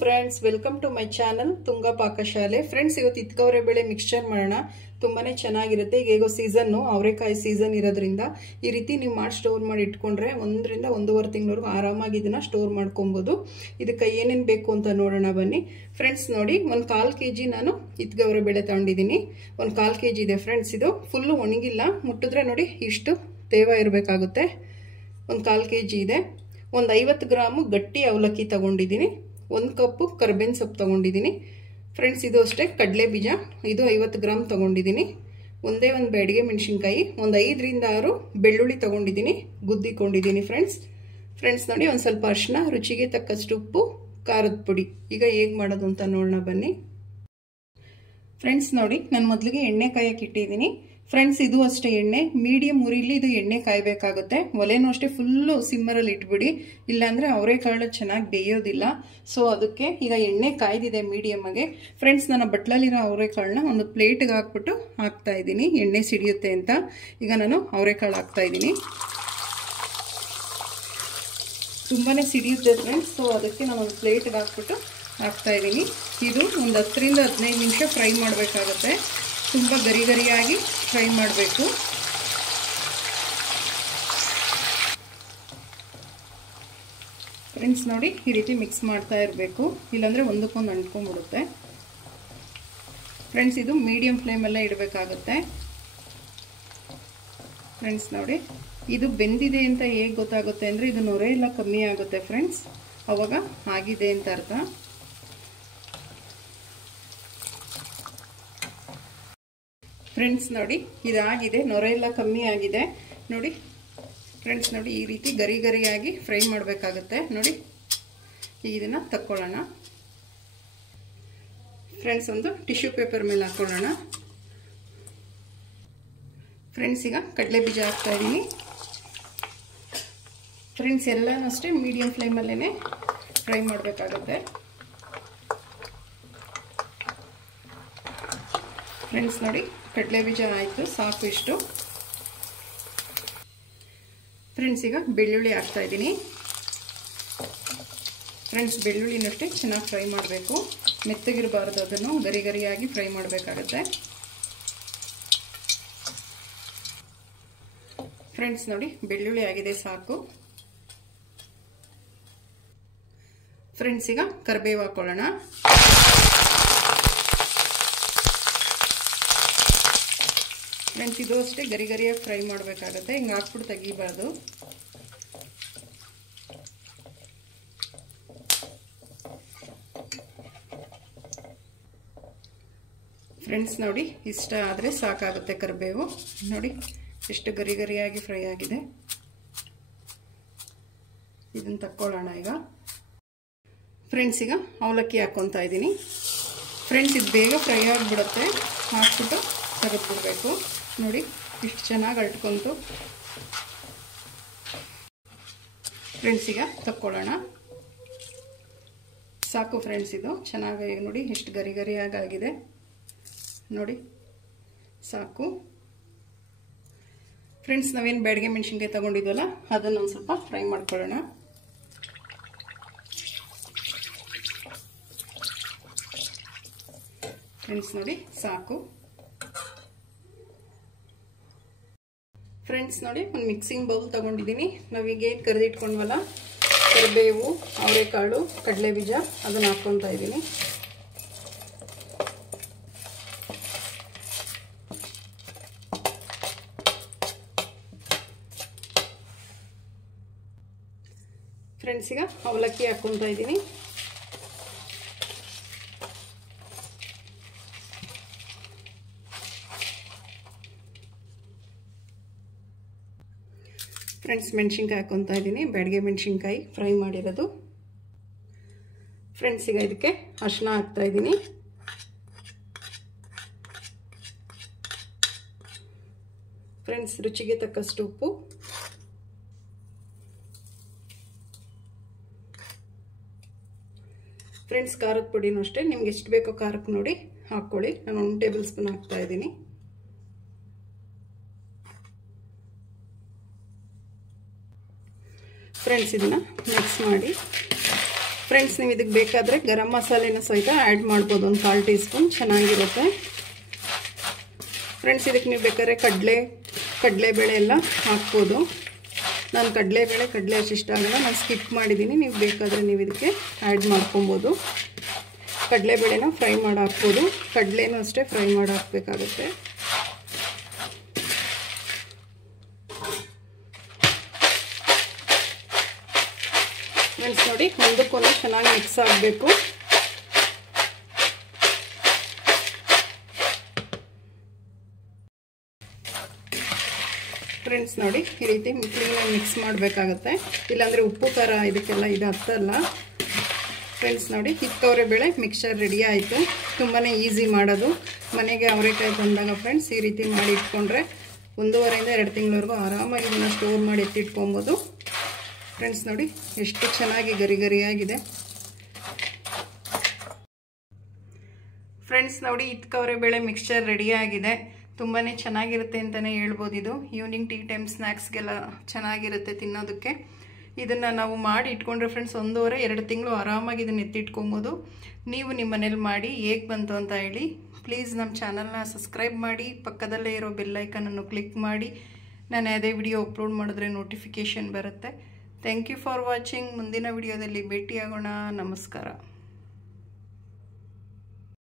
Friends, welcome to my channel Tunga Pakashale. Friends, ಇವತ್ತು ಇತ್ಕವರೆ ಬೇಳೆ ಮಿಕ್ಸ್ಚರ್ ಮಾಡೋಣ. ತುಂಬಾನೇ ಚೆನ್ನಾಗಿರುತ್ತೆ. ಈಗ ಹೇಗೋ ಸೀಸನ್ನು, ಅವರೆಕಾಯಿ ಸೀಸನ್ ಇರೋದ್ರಿಂದ ಈ ರೀತಿ ನೀವು ಮಾಡಿ ಸ್ಟೋರ್ ಮಾಡಿ ಇಟ್ಕೊಂಡ್ರೆ 1 ರಿಂದ 1.5 ತಿಂಗಳವರೆಗೂ ಆರಾಮಾಗಿ ಇದನ್ನ ಸ್ಟೋರ್ ಮಾಡ್ಕೊಬಹುದು. ಇದಕ್ಕೆ ಏನೇನು ಬೇಕು ಅಂತ ನೋಡೋಣ ಬನ್ನಿ. ಫ್ರೆಂಡ್ಸ್ ನೋಡಿ, 1/4 kg ನಾನು ಇತ್ಕವರೆ ಬೇಳೆ ತಗೊಂಡಿದ್ದೀನಿ. 1/4 kg ಇದೆ ಫ್ರೆಂಡ್ಸ್. ಇದು ಫುಲ್ಲು ಒಣಗಿಲ್ಲ, ಮುಟ್ಟಿದ್ರೆ ನೋಡಿ ಇಷ್ಟು ತೇವ ಇರಬೇಕಾಗುತ್ತೆ. 1/4 kg ಇದೆ. ಒಂದು 50 ಗ್ರಾಮು ಗಟ್ಟಿ ಅವಲಕ್ಕಿ ತಗೊಂಡಿದ್ದೀನಿ. 1 ಕಪ್ಪು ಕರ್ಬೇವಿನ ಸೊಪ್ಪು ತಗೊಂಡಿದ್ದೀನಿ ಫ್ರೆಂಡ್ಸ್. ಇದು ಅಷ್ಟೇ ಕಡಲೆ ಬೀಜ, ಇದು 50 ಗ್ರಾಮ್ ತಗೊಂಡಿದ್ದೀನಿ. ಒಂದೇ ಒಂದು ಬ್ಯಾಡಿಗೆ ಮೆಣಸಿನ್ಕಾಯಿ, ಒಂದು 5 ರಿಂದ 6 ಬೆಳ್ಳುಳ್ಳಿ ತಗೊಂಡಿದ್ದೀನಿ, ಗುದ್ದಿಕೊಂಡಿದ್ದೀನಿ ಫ್ರೆಂಡ್ಸ್ ನೋಡಿ, ಒಂದು ಸ್ವಲ್ಪ ಅರಿಶಿನ, ರುಚಿಗೆ ತಕ್ಕಷ್ಟು ಉಪ್ಪು, ಖಾರದ ಪುಡಿ. ಈಗ ಹೇಗೆ ಮಾಡೋದು ಅಂತ ನೋಡೋಣ ಬನ್ನಿ. ಫ್ರೆಂಡ್ಸ್ ನೋಡಿ, ನಾನು ಮೊದಲಿಗೆ ಎಣ್ಣೆ ಕಾಯಕ್ಕೆ ಇಟ್ಟಿದ್ದೀನಿ ಫ್ರೆಂಡ್ಸ್. ಇದು ಅಷ್ಟೇ ಎಣ್ಣೆ ಮೀಡಿಯಂ ಉರಿಲಿ ಇದು ಎಣ್ಣೆ ಕಾಯಬೇಕಾಗುತ್ತೆ. ಒಲೆನೂ ಅಷ್ಟೇ ಫುಲ್ಲು ಸಿಮ್ಮರಲ್ಲಿ ಇಟ್ಬಿಡಿ, ಇಲ್ಲಾಂದ್ರೆ ಅವರೆಕಾಳು ಚೆನ್ನಾಗಿ ಬೇಯೋದಿಲ್ಲ. ಸೊ ಅದಕ್ಕೆ ಈಗ ಎಣ್ಣೆ ಕಾಯ್ದಿದೆ ಮೀಡಿಯಮ್ ಆಗಿ ಫ್ರೆಂಡ್ಸ್. ನಾನು ಬಟ್ಲಲ್ಲಿರೋ ಅವರೆಕಾಳನ್ನ ಒಂದು ಪ್ಲೇಟ್ಗೆ ಹಾಕ್ಬಿಟ್ಟು ಹಾಕ್ತಾ ಇದ್ದೀನಿ, ಎಣ್ಣೆ ಸಿಡಿಯುತ್ತೆ ಅಂತ. ಈಗ ನಾನು ಅವರೆಕಾಳು ಹಾಕ್ತಾ ಇದ್ದೀನಿ. ತುಂಬಾನೇ ಸಿಡಿಯುತ್ತೆ ಫ್ರೆಂಡ್ಸ್, ಸೊ ಅದಕ್ಕೆ ನಾನು ಒಂದು ಪ್ಲೇಟ್ಗೆ ಹಾಕ್ಬಿಟ್ಟು ಹಾಕ್ತಾ ಇದ್ದೀನಿ. ಇದು ಒಂದು 10 ರಿಂದ 15 ನಿಮಿಷ ಫ್ರೈ ಮಾಡಬೇಕಾಗುತ್ತೆ. ತುಂಬ ಗರಿ ಗರಿಯಾಗಿ ಫ್ರೈ ಮಾಡಬೇಕು. ಫ್ರೆಂಡ್ಸ್ ನೋಡಿ, ಈ ರೀತಿ ಮಿಕ್ಸ್ ಮಾಡ್ತಾ ಇರಬೇಕು, ಇಲ್ಲಾಂದರೆ ಒಂದಕ್ಕೊಂದು ಅಂಟ್ಕೊಂಡ್ಬಿಡುತ್ತೆ ಫ್ರೆಂಡ್ಸ್. ಇದು ಮೀಡಿಯಂ ಫ್ಲೇಮಲ್ಲೇ ಇಡಬೇಕಾಗುತ್ತೆ ಫ್ರೆಂಡ್ಸ್. ನೋಡಿ, ಇದು ಬೆಂದಿದೆ ಅಂತ ಹೇಗೆ ಗೊತ್ತಾಗುತ್ತೆ ಅಂದರೆ ಇದು ನೊರೆ ಎಲ್ಲ ಕಮ್ಮಿ ಆಗುತ್ತೆ ಫ್ರೆಂಡ್ಸ್, ಅವಾಗ ಆಗಿದೆ ಅಂತ ಅರ್ಥ. ಫ್ರೆಂಡ್ಸ್ ನೋಡಿ, ಇದಾಗಿದೆ, ನೊರೆ ಎಲ್ಲ ಕಮ್ಮಿ ಆಗಿದೆ ನೋಡಿ ಫ್ರೆಂಡ್ಸ್. ನೋಡಿ, ಈ ರೀತಿ ಗರಿ ಗರಿಯಾಗಿ ಫ್ರೈ ಮಾಡಬೇಕಾಗುತ್ತೆ ನೋಡಿ. ಈಗ ಇದನ್ನು ತಕ್ಕೊಳ್ಳೋಣ ಫ್ರೆಂಡ್ಸ್. ಒಂದು ಟಿಶ್ಯೂ ಪೇಪರ್ ಮೇಲೆ ಹಾಕೊಳ್ಳೋಣ ಫ್ರೆಂಡ್ಸ್. ಈಗ ಕಡಲೆ ಬೀಜ ಹಾಕ್ತಾ ಇದ್ದೀನಿ ಫ್ರೆಂಡ್ಸ್. ಎಲ್ಲನೂ ಅಷ್ಟೇ ಮೀಡಿಯಂ ಫ್ಲೇಮಲ್ಲೇ ಫ್ರೈ ಮಾಡಬೇಕಾಗುತ್ತೆ ಫ್ರೆಂಡ್ಸ್. ನೋಡಿ, ಕಡಲೆ ಬೀಜ ಆಯಿತು, ಸಾಕು ಇಷ್ಟು ಫ್ರೆಂಡ್ಸ್. ಈಗ ಬೆಳ್ಳುಳ್ಳಿ ಹಾಕ್ತಾ ಇದ್ದೀನಿ ಫ್ರೆಂಡ್ಸ್. ಬೆಳ್ಳುಳ್ಳಿನಷ್ಟೇ ಚೆನ್ನಾಗಿ ಫ್ರೈ ಮಾಡಬೇಕು, ಮೆತ್ತಗಿರಬಾರ್ದು, ಅದನ್ನು ಗರಿ ಗರಿಯಾಗಿ ಫ್ರೈ ಮಾಡಬೇಕಾಗುತ್ತೆ ಫ್ರೆಂಡ್ಸ್. ನೋಡಿ, ಬೆಳ್ಳುಳ್ಳಿ ಆಗಿದೆ, ಸಾಕು ಫ್ರೆಂಡ್ಸ್. ಈಗ ಕರಿಬೇವು ಹಾಕೊಳ್ಳೋಣ ಫ್ರೆಂಡ್ಸ್. ಇದು ಅಷ್ಟೇ ಗರಿ ಗರಿಯಾಗಿ ಫ್ರೈ ಮಾಡಬೇಕಾಗುತ್ತೆ, ಹಿಂಗೆ ಹಾಕ್ಬಿಟ್ಟು ತೆಗಿಬಾರ್ದು ಫ್ರೆಂಡ್ಸ್. ನೋಡಿ, ಇಷ್ಟ ಆದರೆ ಸಾಕಾಗುತ್ತೆ ಕರಿಬೇವು. ನೋಡಿ ಎಷ್ಟು ಗರಿ ಗರಿಯಾಗಿ ಫ್ರೈ ಆಗಿದೆ. ಇದನ್ನು ತಕ್ಕೊಳ್ಳೋಣ ಈಗ ಫ್ರೆಂಡ್ಸ್. ಈಗ ಅವಲಕ್ಕಿ ಹಾಕ್ಕೊತಾ ಇದ್ದೀನಿ ಫ್ರೆಂಡ್ಸ್. ಇದು ಬೇಗ ಫ್ರೈ ಆಗಿಬಿಡುತ್ತೆ, ಹಾಕ್ಬಿಟ್ಟು ತೆಗೆದುಬಿಡ್ಬೇಕು ನೋಡಿ, ಇಷ್ಟು ಚೆನ್ನಾಗಿ ಅಳ್ಕೊಂತು ಫ್ರೆಂಡ್ಸ್. ಈಗ ತಕ್ಕೊಳ್ಳೋಣ, ಸಾಕು ಫ್ರೆಂಡ್ಸ್. ಇದು ಚೆನ್ನಾಗಿ ನೋಡಿ, ಎಷ್ಟು ಗರಿ ಗರಿಯಾಗಿದೆ ನೋಡಿ, ಸಾಕು ಫ್ರೆಂಡ್ಸ್. ನಾವೇನು ಬ್ಯಾಡಿಗೆ ಮೆಣಸಿನ್ಕಾಯಿ ತಗೊಂಡಿದ್ವಲ್ಲ ಅದನ್ನು ಒಂದು ಸ್ವಲ್ಪ ಫ್ರೈ ಮಾಡ್ಕೊಳ್ಳೋಣ ಫ್ರೆಂಡ್ಸ್. ನೋಡಿ, ಸಾಕು ಫ್ರೆಂಡ್ಸ್. ನೋಡಿ, ಒಂದು ಮಿಕ್ಸಿಂಗ್ ಬೌಲ್ ತಗೊಂಡಿದ್ದೀನಿ. ನಾವೀಗ ಏನು ಕರೆದಿಟ್ಕೊಂಡ್ವಲ್ಲ ಕರಿಬೇವು, ಅವರೆಕಾಳು, ಕಡಲೆ ಬೀಜ, ಅದನ್ನು ಹಾಕ್ಕೊತಾ ಇದ್ದೀನಿ ಫ್ರೆಂಡ್ಸ್. ಈಗ ಅವಲಕ್ಕಿ ಹಾಕ್ಕೊತಾ ಇದ್ದೀನಿ ಫ್ರೆಂಡ್ಸ್. ಮೆಣಸಿನ್ಕಾಯಿ ಹಾಕ್ಕೊತಾ ಇದ್ದೀನಿ, ಬ್ಯಾಡಿಗೆ ಮೆಣಸಿನ್ಕಾಯಿ ಫ್ರೈ ಮಾಡಿರೋದು ಫ್ರೆಂಡ್ಸ್. ಈಗ ಇದಕ್ಕೆ ಅರಿಶಿನ ಹಾಕ್ತಾ ಇದ್ದೀನಿ ಫ್ರೆಂಡ್ಸ್. ರುಚಿಗೆ ತಕ್ಕಷ್ಟು ಉಪ್ಪು ಫ್ರೆಂಡ್ಸ್. ಖಾರದ ಪುಡಿನೂ ಅಷ್ಟೇ ನಿಮ್ಗೆ ಎಷ್ಟು ಬೇಕೋ ಖಾರಕ್ಕೆ ನೋಡಿ ಹಾಕ್ಕೊಳ್ಳಿ. ನಾನು 1 ಟೇಬಲ್ ಸ್ಪೂನ್ ಹಾಕ್ತಾ ಇದ್ದೀನಿ ಫ್ರೆಂಡ್ಸ್. ಇದನ್ನು ಮಿಕ್ಸ್ ಮಾಡಿ ಫ್ರೆಂಡ್ಸ್, ನೀವು ಇದಕ್ಕೆ ಬೇಕಾದರೆ ಗರಂ ಮಸಾಲೆನ ಸಹಿತ ಆ್ಯಡ್ ಮಾಡ್ಬೋದು, ಒಂದು 1/4 ಟೀ ಸ್ಪೂನ್ ಚೆನ್ನಾಗಿರುತ್ತೆ. ಫ್ರೆಂಡ್ಸ್, ಇದಕ್ಕೆ ನೀವು ಬೇಕಾದ್ರೆ ಕಡಲೆಬೇಳೆ ಎಲ್ಲ ಹಾಕ್ಬೋದು. ನಾನು ಕಡಲೆ ಅಷ್ಟು ಇಷ್ಟ ಆಗಲ್ಲ, ನಾನು ಸ್ಕಿಪ್ ಮಾಡಿದ್ದೀನಿ. ನೀವು ಬೇಕಾದರೆ ನೀವು ಇದಕ್ಕೆ ಆ್ಯಡ್ ಮಾಡ್ಕೊಬೋದು. ಕಡಲೆಬೇಳೆನ ಫ್ರೈ ಮಾಡಿ ಹಾಕ್ಬೋದು, ಕಡಲೆನೂ ಅಷ್ಟೇ ಫ್ರೈ ಮಾಡಿ ಹಾಕಬೇಕಾಗುತ್ತೆ. ಫ್ರೆಂಡ್ಸ್ ನೋಡಿ, ಒಂದಕ್ಕೊಂದು ಚೆನ್ನಾಗಿ ಮಿಕ್ಸ್ ಆಗಬೇಕು. ಫ್ರೆಂಡ್ಸ್ ನೋಡಿ, ಈ ರೀತಿ ಕ್ಲೀನಾಗಿ ಮಿಕ್ಸ್ ಮಾಡಬೇಕಾಗತ್ತೆ, ಇಲ್ಲಾಂದರೆ ಉಪ್ಪು ಖಾರ ಇದಕ್ಕೆಲ್ಲ ಇದು ಹತ್ತಲ್ಲ. ಫ್ರೆಂಡ್ಸ್ ನೋಡಿ, ಹಿತ್ತವರೆಬೇಳೆ ಮಿಕ್ಸ್ಚರ್ ರೆಡಿ ಆಯಿತು. ತುಂಬಾ ಈಸಿ ಮಾಡೋದು. ಮನೆಗೆ ಅವರೆಕಾಯಿ ಬಂದಾಗ ಫ್ರೆಂಡ್ಸ್ ಈ ರೀತಿ ಮಾಡಿ ಇಟ್ಕೊಂಡ್ರೆ 1.5 ಇಂದ 2 ತಿಂಗಳವರೆಗೂ ಆರಾಮಾಗಿ ಇದನ್ನು ಸ್ಟೋರ್ ಮಾಡಿ ಎತ್ತಿಟ್ಕೊಬೋದು. ಫ್ರೆಂಡ್ಸ್ ನೋಡಿ, ಎಷ್ಟು ಚೆನ್ನಾಗಿ ಗರಿಗರಿಯಾಗಿದೆ. ಫ್ರೆಂಡ್ಸ್ ನೋಡಿ, ಹಿತ್ತವರೆಬೇಳೆ ಮಿಕ್ಸ್ಚರ್ ರೆಡಿಯಾಗಿದೆ. ತುಂಬಾ ಚೆನ್ನಾಗಿರುತ್ತೆ ಅಂತಲೇ ಹೇಳ್ಬೋದು. ಇದು ಈವ್ನಿಂಗ್ ಟೀ ಟೈಮ್ ಸ್ನ್ಯಾಕ್ಸ್ಗೆಲ್ಲ ಚೆನ್ನಾಗಿರುತ್ತೆ ತಿನ್ನೋದಕ್ಕೆ. ಇದನ್ನು ನಾವು ಮಾಡಿ ಇಟ್ಕೊಂಡ್ರೆ ಫ್ರೆಂಡ್ಸ್ 1.5-2 ತಿಂಗಳು ಆರಾಮಾಗಿ ಇದನ್ನು ಎತ್ತಿಟ್ಕೊಬೋದು. ನೀವು ನಿಮ್ಮ ಮನೇಲಿ ಮಾಡಿ ಹೇಗೆ ಬಂತು ಅಂತ ಹೇಳಿ. ಪ್ಲೀಸ್ ನಮ್ಮ ಚಾನಲ್ನ ಸಬ್ಸ್ಕ್ರೈಬ್ ಮಾಡಿ, ಪಕ್ಕದಲ್ಲೇ ಇರೋ ಬೆಲ್ಲೈಕನನ್ನು ಕ್ಲಿಕ್ ಮಾಡಿ. ನಾನು ಯಾವುದೇ ವಿಡಿಯೋ ಅಪ್ಲೋಡ್ ಮಾಡಿದ್ರೆ ನೋಟಿಫಿಕೇಷನ್ ಬರುತ್ತೆ. Thank you for watching. ಮುಂದಿನ ವಿಡಿಯೋದಲ್ಲಿ ಭೇಟಿಯಾಗೋಣ. ನಮಸ್ಕಾರ.